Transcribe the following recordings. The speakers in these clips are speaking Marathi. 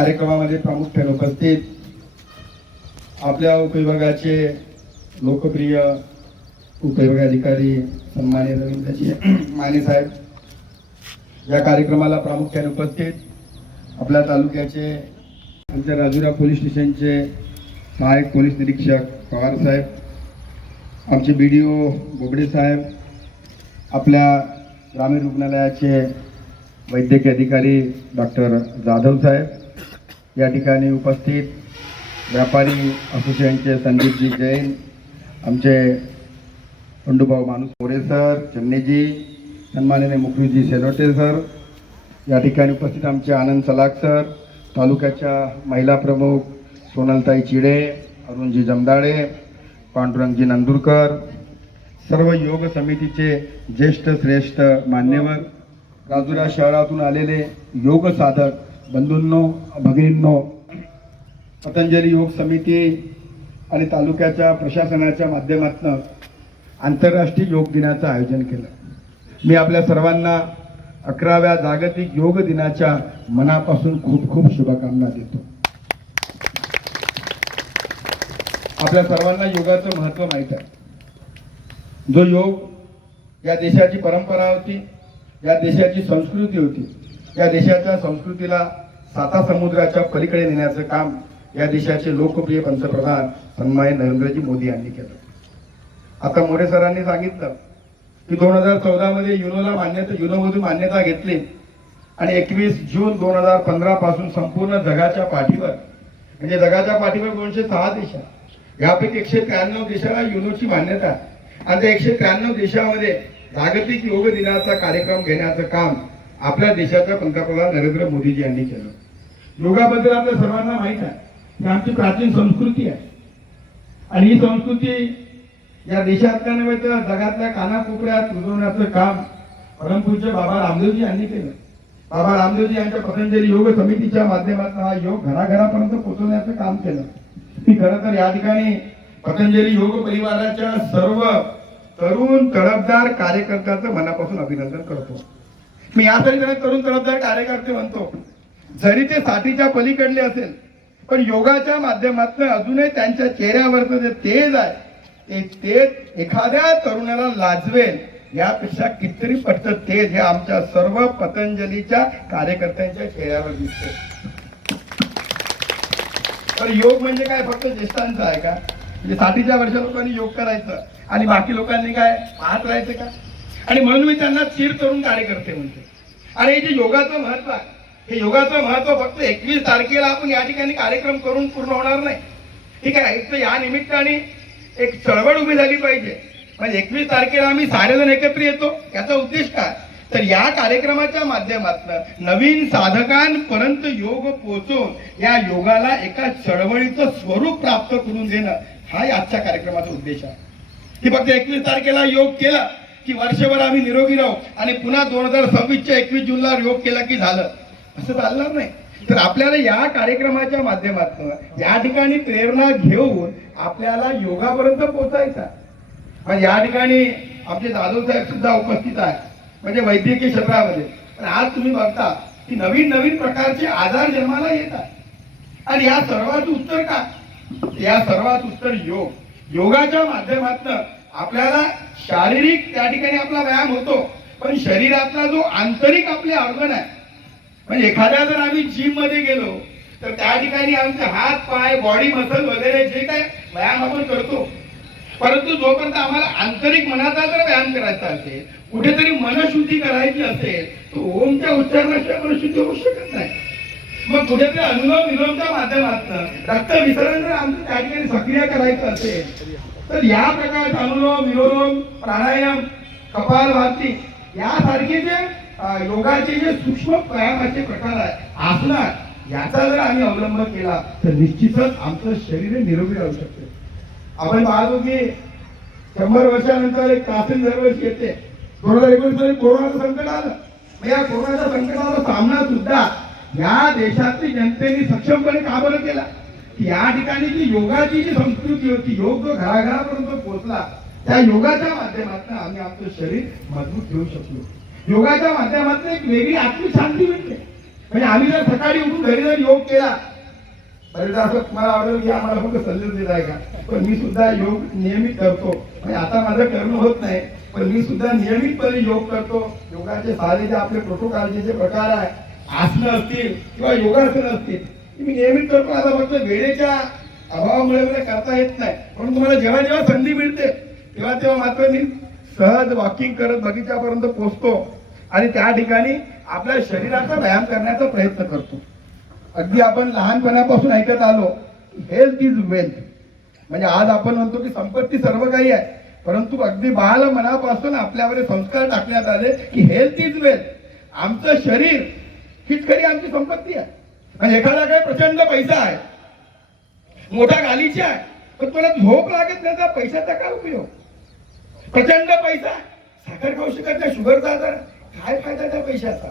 कार्यक्रमामध्ये प्रामुख्याने उपस्थित आपल्या उपविभागाचे लोकप्रिय उपविभागाधिकारी सन्मान्य रवींद्रजी माने साहेब. या कार्यक्रमाला प्रामुख्याने उपस्थित आपल्या तालुक्याचे आमच्या राजुरा पोलीस स्टेशनचे सहाय्यक पोलीस निरीक्षक पवार साहेब आमचे बी डी ओ बोबडे साहेब आपल्या ग्रामीण रुग्णालयाचे वैद्यकीय अधिकारी डॉक्टर जाधव साहेब या ठिकाणी उपस्थित व्यापारी असोसिएशनचे संदीपजी जैन आमचे पंडूभाऊ माणूस मोरे सर चन्नेजी सन्माननीय मुखर्जी सेनोटे सर या ठिकाणी उपस्थित आमचे आनंद सलाग सर तालुक्याच्या महिला प्रमुख सोनलताई चिडे अरुणजी जमदाळे पांडुरंगजी नंदुरकर सर्व योग समितीचे ज्येष्ठ श्रेष्ठ मान्यवर राजुरा शहरातून आलेले योग साधक बंधूंनो भगिनींनो पतंजली योग समिती आणि तालुक्याच्या प्रशासनाच्या माध्यमातून आंतरराष्ट्रीय योग दिनाचं आयोजन केलं. मी आपल्या सर्वांना अकराव्या जागतिक योग दिनाच्या मनापासून खूप खूप शुभकामना देतो. आपल्या सर्वांना योगाचं महत्त्व माहीत आहे. जो योग या देशाची परंपरा होती या देशाची संस्कृती होती या देशाच्या संस्कृतीला साता समुद्राच्या पलीकडे नेण्याचं काम या देशाचे लोकप्रिय पंतप्रधान सन्मान्य नरेंद्रजी मोदी यांनी केलं. आता मोरे सरांनी सांगितलं की दोन हजार चौदा मध्ये युनोला मान्यता युनोमधून मान्यता घेतली आणि एकवीस जून दोन हजार पंधरा पासून संपूर्ण जगाच्या पाठीवर म्हणजे जगाच्या पाठीवर दोनशे सहा देश यापैकी एकशे त्र्याण्णव देशाला युनोची मान्यता आणि त्या एकशे त्र्याण्णव देशामध्ये जागतिक योग दिनाचा कार्यक्रम घेण्याचं काम आपल्या देशाच्या पंतप्रधान नरेंद्र मोदीजी यांनी केलं. योगाबद्दल आपल्या सर्वांना माहीत आहे. ही आमची प्राचीन संस्कृती आहे. आणि ही संस्कृती या देशातल्या नव्हे तर जगातल्या कानाकोपऱ्यात रुजवण्याचं काम परमपूज्य बाबा रामदेवजी यांनी केलं. बाबा रामदेवजी यांच्या पतंजली योग समितीच्या माध्यमातून हा योग घराघरापर्यंत पोहोचवण्याचं काम केलं. मी खरं तर या ठिकाणी पतंजली योग परिवाराच्या सर्व तरुण तडफदार कार्यकर्त्याचं मनापासून अभिनंदन करतो. मी यासाठी तरुण तडफदार कार्यकर्ते म्हणतो. जरी ते साठीच्या पलीकडले असेल पण योगाच्या माध्यमातून अजूनही त्यांच्या चेहऱ्यावरचं जे तेज आहे ते तेज एखाद्या तरुणाला लाजवेल यापेक्षा कितीतरी पटत तेज हे आमच्या सर्व पतंजलीच्या कार्यकर्त्यांच्या चेहऱ्यावर दिसते तर योग म्हणजे काय? फक्त ज्येष्ठांचा आहे का? म्हणजे साठीच्या वर्ष लोकांनी योग करायचं आणि बाकी लोकांनी काय? पाहत राहायचं का? आणि म्हणून मी त्यांना चिर तरुण कार्यकर्ते म्हणते. आणि हे जे योगाचं महत्त्व आहे हे योगाचं महत्त्व फक्त एकवीस तारखेला आपण या ठिकाणी कार्यक्रम करून पूर्ण होणार नाही. ठीक आहे एक तर या निमित्ताने एक चळवळ उभी झाली पाहिजे. म्हणजे एकवीस तारखेला आम्ही सारेजण एकत्र येतो याचा उद्देश काय? तर या कार्यक्रमाच्या माध्यमातून नवीन साधकांपर्यंत योग पोहोचवून या योगाला एका चळवळीचं स्वरूप प्राप्त करून देणं हा आजच्या कार्यक्रमाचा उद्देश आहे. की फक्त एकवीस तारखेला योग केला की वर्षभर आम्ही निरोगी राहू आणि पुन्हा दोन हजार सव्वीसच्या एकवीस जूनला योग केला की झालं. असं चालणार नाही. तर आपल्याला या कार्यक्रमाच्या माध्यमातून या ठिकाणी प्रेरणा घेऊन आपल्याला योगापर्यंत पोहोचायचा म्हणजे या ठिकाणी आमचे जाधव साहेब सुद्धा उपस्थित आहे म्हणजे वैद्यकीय क्षेत्रामध्ये. पण आज तुम्ही बघता की नवीन नवीन प्रकारचे आजार जन्माला येतात आणि या सर्वात उत्तर का? या सर्वात उत्तर योग. योगाच्या माध्यमातून आपल्याला शारीरिक त्या ठिकाणी आपला व्यायाम होतो. पण शरीरातला जो आंतरिक आपले ऑर्गन आहे म्हणजे एखाद्या जर आम्ही जिममध्ये गेलो तर त्या ठिकाणी आमचे हात पाय बॉडी मसल वगैरे जे काय व्यायाम आपण करतो. परंतु जोपर्यंत आम्हाला आंतरिक मनाचा जर व्यायाम करायचा असेल कुठेतरी मनशुद्धी करायची असेल तर ओमच्या उच्चारणाशिवाय मनशुद्धी होऊ शकत नाही. मग कुठेतरी अनुलोम विलोमच्या माध्यमातून रक्त विसरण जर आमचं त्या ठिकाणी सक्रिय करायचं असेल तर या प्रकारचे अनुलोम विलोम प्राणायाम कपालभाती यासारखे जे योगाचे जे सूक्ष्म व्यायामाचे प्रकार आहे आसनात याचा जर आम्ही अवलंब केला तर निश्चितच आमचं शरीर निरोगी राहू शकते. आपण पाहतो की शंभर वर्षानंतर एक चाचणी दरवर्षी येते. दोन हजार एकोणीसमध्ये कोरोनाचं संकट आलं. या कोरोनाच्या संकटाचा सामना सुद्धा या देशातील जनतेने सक्षमपणे का बरं केला? की या ठिकाणी जी योगाची जी संस्कृती होती योग जो घराघरापर्यंत पोहोचला त्या योगाच्या माध्यमातून आम्ही आमचं शरीर मजबूत ठेवू शकलो. योगाच्या माध्यमातून एक वेगळी आत्मिक शांती मिळते. म्हणजे आम्ही जर सकाळी उठून घरी जर योग केला बरेचदा असं तुम्हाला आवडेल की आम्हाला फक्त सल्ले दिला आहे का? पण मी सुद्धा योग नियमित करतो. म्हणजे आता माझं करणं होत नाही पण मी सुद्धा नियमितपणे योग करतो. योगाचे सारे जे आपले प्रोटोकॉलचे जे प्रकार आहे आसनं असतील किंवा योगासनं असतील मी नियमित करतो. आता फक्त वेळेच्या अभावामुळे मला करता येत नाही. म्हणून तुम्हाला जेव्हा जेव्हा संधी मिळते तेव्हा तेव्हा मात्र मी सहज वॉकिंग करत बगीच्यापर्यंत पोहोचतो आणि त्या ठिकाणी आपल्या शरीराचा व्यायाम करण्याचा प्रयत्न करतो. अगदी आपण लहानपणापासून ऐकत आलो हेल्थ इज वेल्थ म्हणजे आज आपण म्हणतो की संपत्ती सर्व काही आहे परंतु अगदी बाल मनापासून आपल्यावर संस्कार टाकण्यात आले की हेल्थ इज वेल्थ आमचं शरीर हीच खरी आमची संपत्ती आहे. म्हणजे एखादा काय प्रचंड पैसा आहे मोठा गालीचा आहे पण तुला झोप लागत नाही पैशाचा काय उपयोग? प्रचंड पैसा. साखर खाऊ शकत नाही शुगरचा आजार. काय फायदा त्या पैशाचा?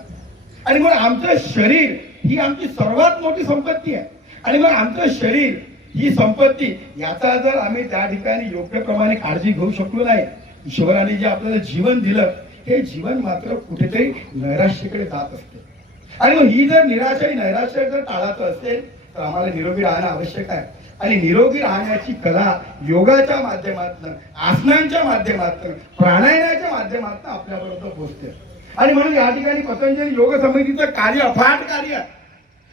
आणि मग आमचं शरीर ही आमची सर्वात मोठी संपत्ती आहे. आणि मग आमचं शरीर ही संपत्ती याचा जर आम्ही त्या ठिकाणी योग्य प्रमाणे काळजी घेऊ शकलो नाही ईश्वराने जे आपल्याला जीवन दिलं हे जीवन मात्र कुठेतरी नैराश्यकडे जात असते. आणि मग ही जर निराशा आणि नैराश्य जर टाळायचं असेल तर आम्हाला निरोगी राहणं आवश्यक आहे. आणि निरोगी राहण्याची कला योगाच्या माध्यमातून आसनांच्या माध्यमातून प्राणायामाच्या माध्यमातून आपल्यापर्यंत पोहोचते. आणि म्हणून या ठिकाणी पतंजली योग समितीचं कार्य अफाट कार्य आहे.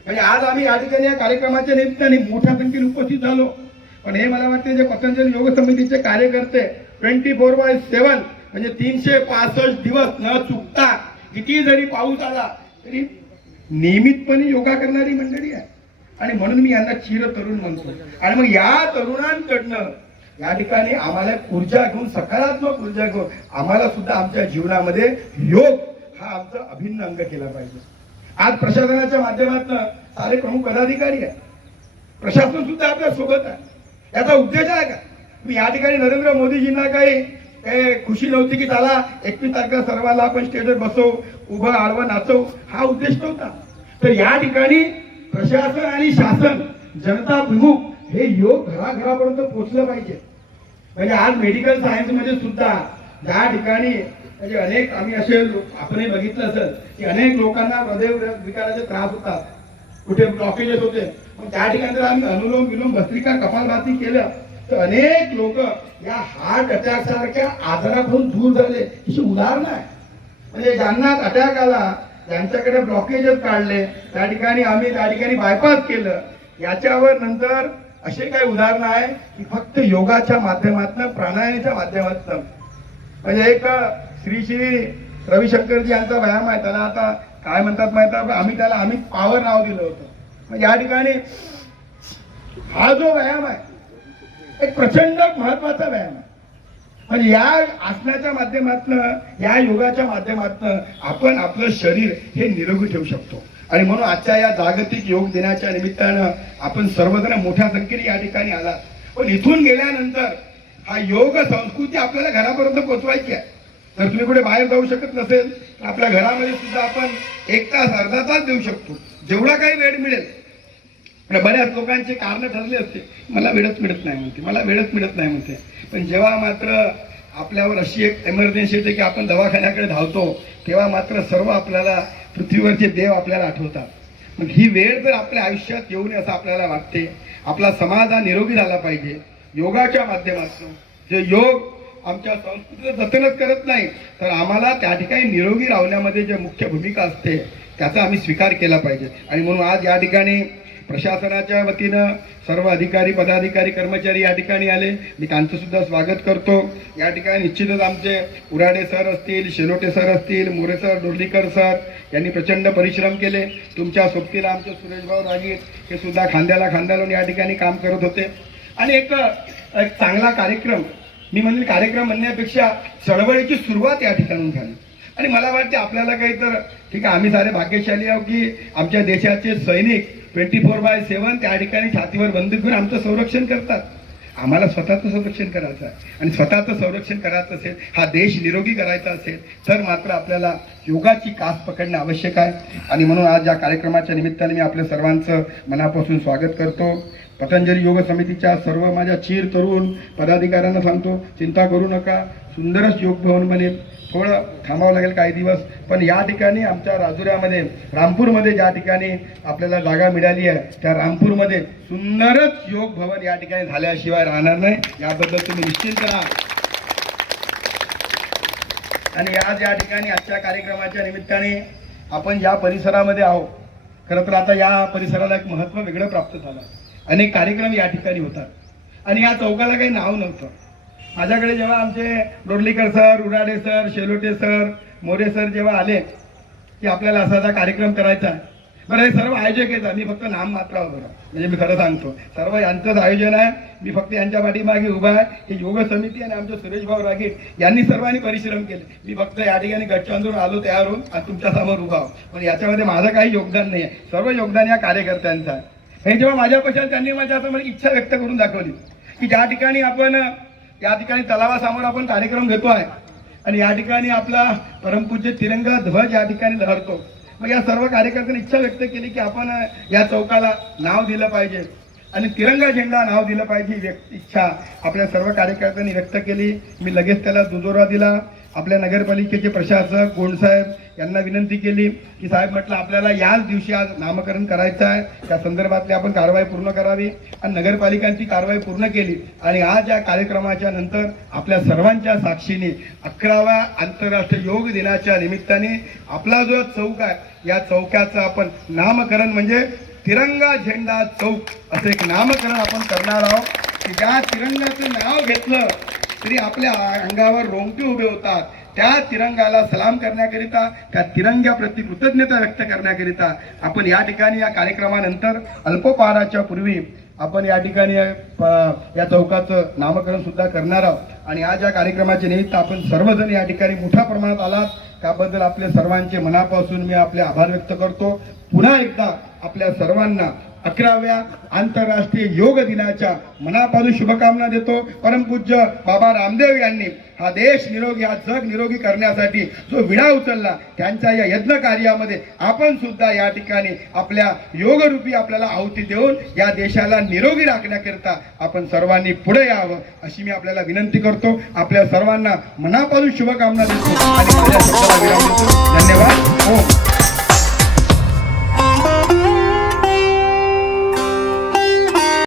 म्हणजे आज आम्ही या ठिकाणी या कार्यक्रमाच्या निमित्ताने मोठ्या संख्येने उपस्थित झालो. पण हे मला वाटते जे पतंजली योग समितीचे कार्यकर्ते ट्वेंटी फोर बाय सेवन म्हणजे तीनशे पासष्ट दिवस न चुकता किती जरी पाऊस आला तरी नियमितपणे योगा करणारी मंडळी आहे. आणि म्हणून मी यांना चिर तरुण म्हणतो. आणि मग या तरुणांकडनं या ठिकाणी आम्हाला ऊर्जा घेऊन सकारात्मक ऊर्जा घेऊन आम्हाला सुद्धा आमच्या जीवनामध्ये योग हा आमचा अभिन्न अंग केला पाहिजे. आज प्रशासनाच्या माध्यमातून सारे प्रमुख पदाधिकारी आहे प्रशासन सुद्धा आपल्यासोबत आहे. याचा उद्देश आहे का? मी या ठिकाणी नरेंद्र मोदीजींना काही काही खुशी नव्हती की त्याला एकवीस तारखेला सर्वांना आपण स्टेजवर बसवू उभं आडवं नाचव. हा उद्देश नव्हता. तर या ठिकाणी प्रशासन आणि शासन जनता विमुख हे योग घराघरापर्यंत पोहोचलं पाहिजे. म्हणजे आज मेडिकल सायन्समध्ये सुद्धा ज्या ठिकाणी म्हणजे अनेक आम्ही असे आपण आपणही बघितलं असेल की अनेक लोकांना हृदय विकाराचे त्रास होतात. कुठे ब्लॉकेजेस होते. मग त्या ठिकाणी जर आम्ही अनुलोम विलोम भस्त्रिका कपालभाती केलं तर अनेक लोक या हार्ट अटॅक सारख्या आजारापासून दूर झाले. अशी उदाहरणं आहे म्हणजे ज्यांना अटॅक आला ज्यांच्याकडे ब्लॉकेजच काढले. त्या ठिकाणी आम्ही त्या ठिकाणी बायपास केलं. याच्यावर नंतर असे काही उदाहरणं आहे की फक्त योगाच्या माध्यमातून प्राणायामाच्या माध्यमातून. म्हणजे एक श्री श्री रविशंकरजी यांचा व्यायाम आहे. त्याला आता काय म्हणतात माहीत आहे? आम्ही त्याला आम्ही पावर नाव दिलं होतं. म्हणजे या ठिकाणी हा जो व्यायाम आहे एक प्रचंड महत्त्वाचा व्यायाम आहे. पण या आसनाच्या माध्यमातून या योगाच्या माध्यमातनं आपण आपलं शरीर हे निरोगी ठेवू शकतो. आणि म्हणून आजच्या या जागतिक योग दिनाच्या निमित्तानं आपण सर्वजण मोठ्या संख्येने या ठिकाणी आला पण इथून गेल्यानंतर हा योग संस्कृती आपल्याला घरापर्यंत पोचवायची आहे. जर तुम्ही कुठे बाहेर जाऊ शकत नसेल तर आपल्या घरामध्ये सुद्धा आपण एक तास अर्धा तास देऊ शकतो. जेवढा काही वेळ मिळेल पण बऱ्याच लोकांचे कारण ठरले असते. मला वेळच मिळत नाही म्हणते. मला वेळच मिळत नाही म्हणते. पण जेव्हा मात्र आपल्यावर अशी एक एमर्जन्सी येते की आपण दवाखान्याकडे धावतो तेव्हा मात्र सर्व आपल्याला पृथ्वीवरचे देव आपल्याला आठवतात. मग ही वेळ जर आपल्या आयुष्यात येऊ नये असं आपल्याला वाटते आपला समाज हा निरोगी झाला पाहिजे. योगाच्या माध्यमातून. जे योग आमच्या संस्कृतीचं जतनच करत नाही तर आम्हाला त्या ठिकाणी निरोगी राहण्यामध्ये जे मुख्य भूमिका असते त्याचा आम्ही स्वीकार केला पाहिजे. आणि म्हणून आज या ठिकाणी प्रशासनाच्या वतीनं सर्व अधिकारी पदाधिकारी कर्मचारी या ठिकाणी आले. मी त्यांचं सुद्धा स्वागत करतो. या ठिकाणी निश्चितच आमचे उराडे सर असतील शेलोटे सर असतील मोरे सर डोर्लीकर सर यांनी प्रचंड परिश्रम केले. तुमच्या सोबतीला आमचे सुरेशभाऊ रागीर हे सुद्धा खांद्याला खांद्या लावून या ठिकाणी काम करत होते. आणि एक एक चांगला कार्यक्रम मी म्हणजे कार्यक्रम म्हणण्यापेक्षा चळवळीची सुरुवात या ठिकाणून झाली. आणि मला वाटते आपल्याला काही तर ठीक आहे आम्ही सारे भाग्यशाली आहोत की आमच्या देशाचे सैनिक ट्वेंटी फोर बाय सेवन त्या ठिकाणी छातीवर बंदूक घेऊन आमचं संरक्षण करतात. आम्हाला स्वतःचं संरक्षण करायचं आहे. आणि स्वतःचं संरक्षण करायचं असेल हा देश निरोगी करायचा असेल तर मात्र आपल्याला योगाची कास पकडणं आवश्यक आहे. आणि म्हणून आज या कार्यक्रमाच्या निमित्ताने मी आपल्या सर्वांचं मनापासून स्वागत करतो. पतंजली योग समितीच्या सर्व माझ्या चीर तरुण पदाधिकाऱ्यांना सांगतो चिंता करू नका सुंदरच योग भवन बनेल. थोडं थांबावं लागेल काही दिवस. पण या ठिकाणी आमच्या राजुऱ्यामध्ये रामपूरमध्ये ज्या ठिकाणी आपल्याला जागा मिळाली आहे त्या रामपूरमध्ये सुंदरच योग भवन या ठिकाणी झाल्याशिवाय राहणार नाही. याबद्दल तुम्ही निश्चिंत राहा. आणि आज या ठिकाणी आजच्या कार्यक्रमाच्या निमित्ताने आपण या परिसरामध्ये आहोत खरं तर आता या परिसराला एक महत्त्व वेगळं प्राप्त झालं. अनेक कार्यक्रम या ठिकाणी होतात. आणि या चौकाला काही नाव नव्हतं. माझ्याकडे जेव्हा आमचे Dorlikar sir Urade sir Shelote sir More sir जेव्हा आले की आपल्याला असा कार्यक्रम करायचा आहे. बरं हे सर्व आयोजक येतात मी फक्त नाम मात्र बरं म्हणजे मी खरं सांगतो. सर्व यांचंच आयोजन आहे. मी फक्त यांच्या पाठीमागे उभा आहे. ही योग समिती आणि आमचे सुरेश भाऊ रागीट यांनी सर्वांनी परिश्रम केले. मी फक्त या ठिकाणी गच्चांतून आलो तयार होऊन आणि तुमच्यासमोर उभा आहो पण याच्यामध्ये माझं काही योगदान नाही आहे सर्व योगदान या कार्यकर्त्यांचं आहे. हे जेव्हा माझ्या पक्षात त्यांनी माझ्या असं म्हणजे इच्छा व्यक्त करून दाखवली की ज्या ठिकाणी आपण या ठिकाणी तलावासमोर आपण कार्यक्रम घेतो आहे. आणि या ठिकाणी आपला परमपूज्य तिरंगा ध्वज या ठिकाणी लहरतो. मग या सर्व कार्यकर्त्यांनी इच्छा व्यक्त केली की आपण या चौकाला नाव दिलं पाहिजे. आणि तिरंगा झेंडा नाव दिलं पाहिजे व्यक्त इच्छा आपल्या सर्व कार्यकर्त्यांनी व्यक्त केली. मी लगेच त्याला दुजोरा दिला. आपल्या नगरपालिकेचे प्रशासक गोंडसाहेब यांना विनंती केली की साहेब म्हटलं आपल्याला याच दिवशी आज नामकरण करायचं आहे. त्या संदर्भातली आपण कारवाई पूर्ण करावी. आणि नगरपालिकांची कारवाई पूर्ण केली. आणि आज या कार्यक्रमाच्या नंतर आपल्या सर्वांच्या साक्षीने अकराव्या आंतरराष्ट्रीय योग दिनाच्या निमित्ताने आपला जो चौक आहे या चौकाचं आपण नामकरण म्हणजे तिरंगा झेंडा चौक असं एक नामकरण आपण करणार आहोत. की ज्या तिरंगाचं नाव घेतलं तरी आपल्या अंगावर रोमटे उभे होतात. त्या तिरंगाला सलाम करण्याकरिता त्या तिरंग्याप्रती कृतज्ञता व्यक्त करण्याकरिता आपण या ठिकाणी या कार्यक्रमानंतर अल्पोपहाराच्या पूर्वी आपण या ठिकाणी या चौकाचं नामकरण सुद्धा करणार आहोत. आणि आज या कार्यक्रमाच्या निमित्त आपण सर्वजण या ठिकाणी मोठ्या प्रमाणात आलात. त्याबद्दल आपल्या सर्वांचे मनापासून मी आपले आभार व्यक्त करतो. पुन्हा एकदा आपल्या सर्वांना अकराव्या आंतरराष्ट्रीय योग दिनाच्या मनापासून शुभकामना देतो. परमपूज्य बाबा रामदेव यांनी हा देश निरोगी हा जग निरोगी करण्यासाठी जो विडा उचलला त्यांच्या या यज्ञ कार्यामध्ये आपण सुद्धा या ठिकाणी आपल्या योगरूपी आपल्याला आहुती देऊन या देशाला निरोगी राखण्याकरिता आपण सर्वांनी पुढे यावं अशी मी आपल्याला विनंती करतो. आपल्या सर्वांना मनापासून शुभकामना देतो. आणि देतो धन्यवाद. हो.